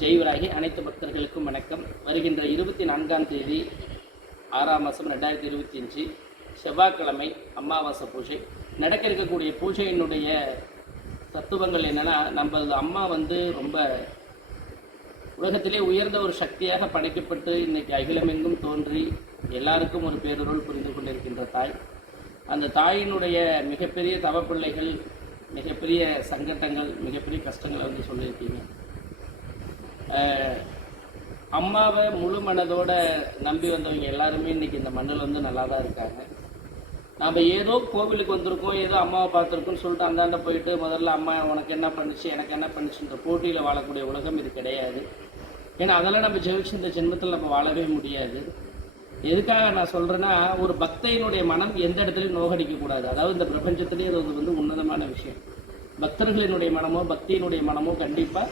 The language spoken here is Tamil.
ஜெய்வராகி அனைத்து பக்தர்களுக்கும் வணக்கம். வருகின்ற இருபத்தி நான்காம் தேதி ஆறாம் மாதம் ரெண்டாயிரத்தி இருபத்தி அஞ்சு செவ்வாய்க்கிழமை அமாவாசை பூஜை. நடக்க இருக்கக்கூடிய பூஜையினுடைய தத்துவங்கள் என்னென்னா நம்மளது அம்மா வந்து ரொம்ப உலகத்திலே உயர்ந்த ஒரு சக்தியாக படைக்கப்பட்டு இன்னைக்கு அகிலமெங்கும் தோன்றி எல்லாருக்கும் ஒரு பேருருள் புரிந்து கொண்டிருக்கின்ற தாய். அந்த தாயினுடைய மிகப்பெரிய தவப்பிள்ளைகள் மிகப்பெரிய சங்கட்டங்கள் மிகப்பெரிய கஷ்டங்களை வந்து சொல்லியிருக்கீங்க. அம்மாவை முழு மனதோட நம்பி வந்தவங்க எல்லாருமே இன்னைக்கு இந்த மண்ணில் வந்து நல்லா தான் இருக்காங்க. நாம் ஏதோ கோவிலுக்கு வந்திருக்கோம் ஏதோ அம்மாவை பார்த்துருக்கோம்னு சொல்லிட்டு அந்தாண்ட போயிட்டு முதல்ல அம்மா உனக்கு என்ன பண்ணுச்சு எனக்கு என்ன பண்ணுச்சுன்ற போட்டியில் வாழக்கூடிய உலகம் இது கிடையாது. ஏன்னா அதெல்லாம் நம்ம ஜெயிச்சு இந்த ஜென்மத்தில் நம்ம வாழவே முடியாது. எதுக்காக நான் சொல்கிறேன்னா ஒரு பக்தையினுடைய மனம் எந்த இடத்துலையும் நோகடிக்கக்கூடாது அதாவது இந்த பிரபஞ்சத்திலேயே அது வந்து உன்னதமான விஷயம். பக்தர்களினுடைய மனமோ பக்தியினுடைய மனமோ கண்டிப்பாக